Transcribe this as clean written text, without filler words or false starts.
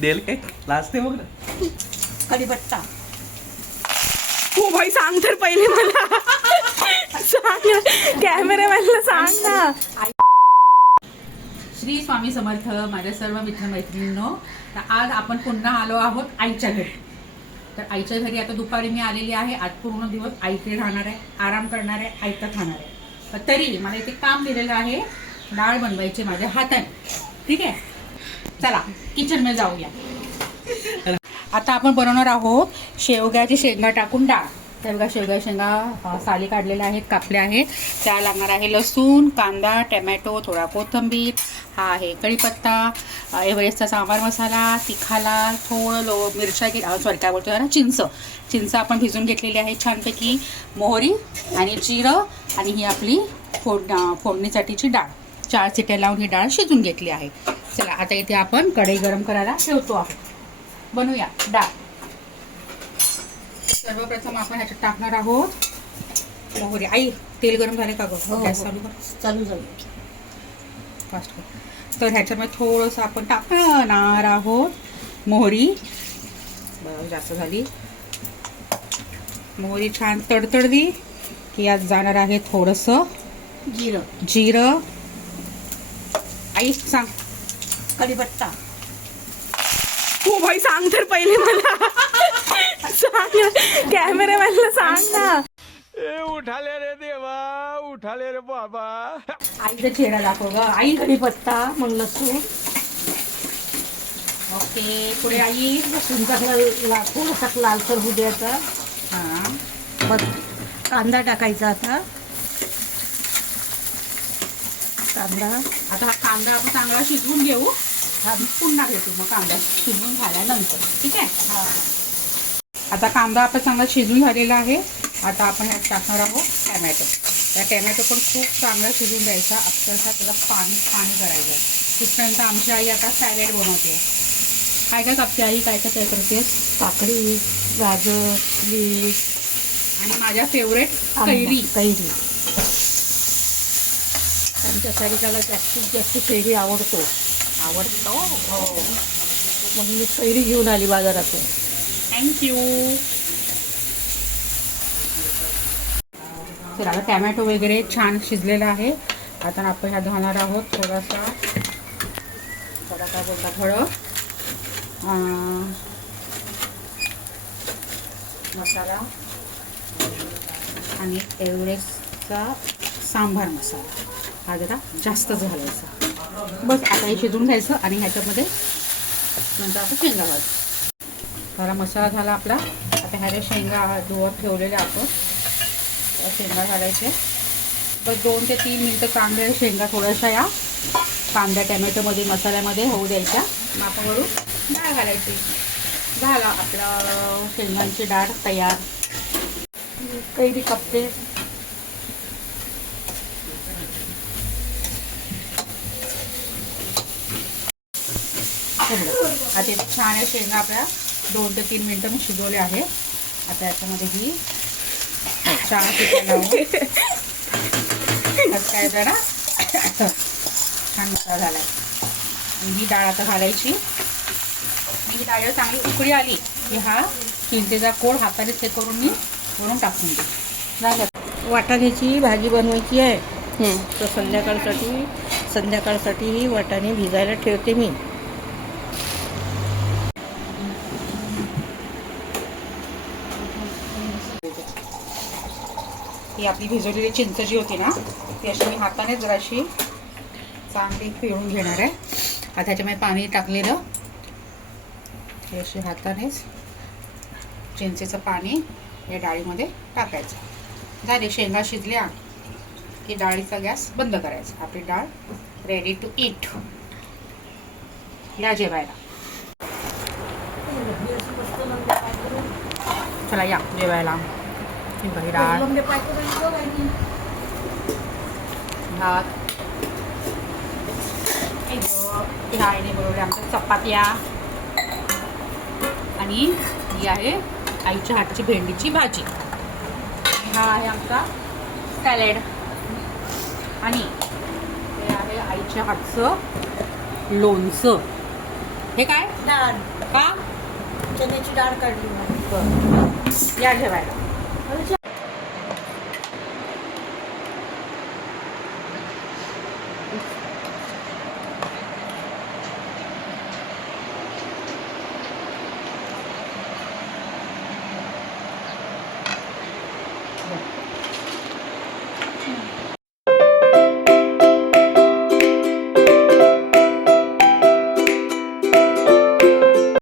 देल काय लाजते मग कढीपत्ता. हो भाई सांग तर पहिले मला. सांग ना, कॅमेरामॅनला सांग ना. श्री स्वामी समर्थ माझ्या सर्व मित्रमैत्रिणींनो. तर आज आपण पुन्हा आलो आहोत आईच्या घरी. तर आईच्या घरी आता दुपारी मी आलेली आहे. आज पूर्ण दिवस आईकडे राहणार आहे, आराम करणार आहे, आईचं खाणार आहे. तर तरी मला इथे काम दिलेलं आहे, डाळ बनवायची माझ्या हाताने. ठीक आहे, चला किचन मध्ये जाऊया. आता आपण बनवणार आहोत शेवग्याची शेंगा टाकून डाळ. शेवग्या शेंगा साली काढलेल्या आहेत, कापल्या आहेत. त्या लागणार आहे लसूण, कांदा, टमॅटो, थोडा कोथिंबीर, हा आहे कढीपत्ता, एव्हरेस्टचा सांबार मसाला, तिखाला, थोडं मिरच्या काय बोलतो ना, चिंच आपण भिजून घेतलेली आहे छानपैकी, मोहरी आणि जिरं, आणि ही आपली फोडणीसाठीची डाळ. 4 शिट्या लावून ही डाळ शिजून घेतली आहे. चला आता इथे आपण कढई गरम करायला ठेवतो आहोत. बनवूया डाळ. सर्वप्रथम आपण ह्याच्यात टाकणार आहोत मोहरी. आई तेल गरम झाले का गं? गॅस चालू कर. चालू झालं. फास्ट कर. तर ह्याच्यामध्ये थोडंसं आपण टाकणार आहोत मोहरी. बरं, जास्त झाली मोहरी. छान तडतडली की यात जाणार आहे थोडंसं जिरं. आई सांग. कढीपत्ता. हो भाई सांग तर पहिले मला. सांग ना, कॅमेरामॅनला सांग ना. उठाले रे देवा, उठाले रे बाबा. आईचा चेहरा दाखव ग. आई. कढीपत्ता, मग लसूण. ओके, पुढे आई. लसूण चांगला थोडासा लालसर होऊ द्यायचा. हां, बस कांदा टाकायचा. आता कांदा. आता हा कांदा आपण चांगला शिजवून घेऊ. हा पुन्हा घेतो मग कांदा शिजवून झाल्यानंतर. ठीक आहे. हा. आता कांदा आपला चांगला शिजून झालेला आहे. आता आपण ह्यात टाकणार आहोत टॅमॅटो. त्या टॅमॅटो पण खूप चांगला शिजून द्यायचा. अक्षरशः त्याला पाणी करायचं. तिथपर्यंत आमची आई आता सॅलेड बनवते. काय काय कापते आई? काय काय तयार करतेस? काकडी, गाजर, बीट आणि माझ्या फेवरेट कैरी. कैरी. आमच्यासाठी त्याला जास्तीत जास्त कैरी आवडतो. हो. म्हणून मी कैरी घेऊन आली बाजारातून. थँक्यू. तर आता टॅमॅटो वगैरे छान शिजलेला आहे. आता आपण ह्यात घालणार आहोत थोडं मसाला आणि एव्हरेस्टचा सांबार मसाला. हा जरा जास्तच घालायचा. बस आता हे शिजवून घ्यायचं आणि ह्याच्यामध्ये नंतर आपण शेंगा घालतो. जरा मसाला झाला आपला. आता ह्याच्या शेंगा धुवत ठेवलेल्या आपण त्या शेंगा घालायचे. बस 2 ते 3 मिनटं चांगल्या शेंगा थोड्याशा या कांदा टॅमॅटोमध्ये मसाल्यामध्ये होऊ द्यायच्या. मग आपण वरून डाळ घालायची. झाला आपला शेंगांची डाळ तयार. कैरी कापते. आता छान शेंगा आपल्या 2 ते 3 मिनटं मी शिजवले आहे. आता याच्यामध्ये ही 4 शिट्या लावून काय जरा छान मसाला झाला आहे. आणि ही डाळ आता घालायची. आणि ही डाळ चांगली उकळी आली की हा चिंचेचा कोळ हाताने ते करून मी वरून टाकून दे. झालं. वाटाण्याची भाजी बनवायची आहे. तर संध्याकाळसाठी ही वाटाणे भिजायला ठेवते मी. ही आपली भिजवलेली चिंच जी होती ना, ती अशी मी हाताने जराशी चांगली पिळून घेणार आहे. आता ह्याच्यामध्ये पाणी टाकलेलं हे अशी हातानेच चिंचेचं पाणी या डाळीमध्ये टाकायचं. झाले शेंगा शिजल्या की डाळीचा गॅस बंद करायचा. आपली डाळ रेडी टू ईट. या जेवायला. चला या जेवायला. ही डाळ, भात, ह्या आईने बनवल्या आमच्या चपात्या, आणि ही आहे आईच्या हातची भेंडीची भाजी. हा आहे आमचा सॅलेड. आणि हे आहे आईच्या हातचं लोणचं. हे काय डाळ का चण्याची डाळ काढली या ठेवायला.